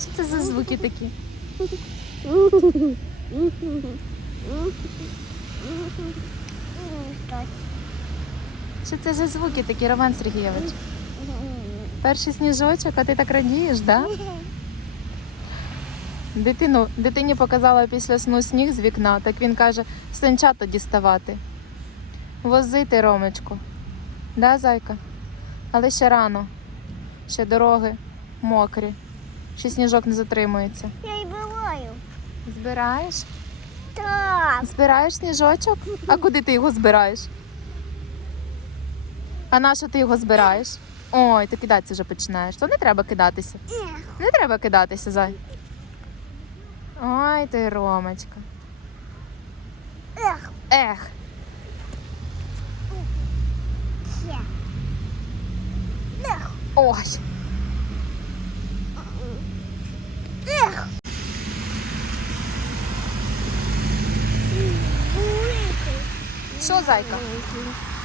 Що це за звуки такі? Що це за звуки такі, Роман Сергійович? Перший сніжочок, а ти так радієш, да? Дитину, дитині показала після сну сніг з вікна, так він каже, санчата діставати. Возити, Ромочку. Да, зайка? Але ще рано. Ще дороги мокрі. Ще сніжок не затримується. Я й буваю. Збираєш? Так. Збираєш сніжочок? А куди ти його збираєш? А на що ти його збираєш? Ой, ти кидатися вже починаєш. То не треба кидатися. Не треба кидатися, зай. Ой, ти Ромочка. Ех. Ех, Ще. Ех. Що, зайка?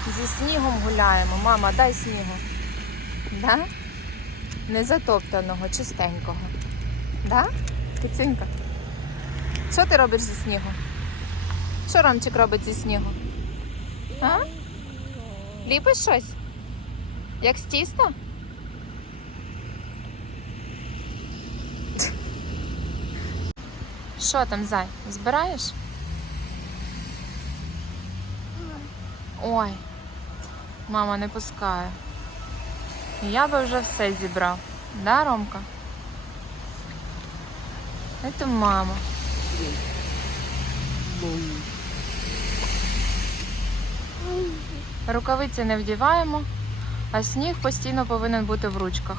Зі снігом гуляємо. Мама, дай снігу. Да? Не затоптаного, чистенького. Да? Кицюнька? Що ти робиш зі снігу? Що Ромчик робить зі снігу? А? Ліпиш щось? Як з тіста? Що там, зай? Збираєш? Ой, мама не пускає. Я би вже все зібрав. Да, Ромка? Це мама. Рукавиці не вдіваємо, а сніг постійно повинен бути в ручках.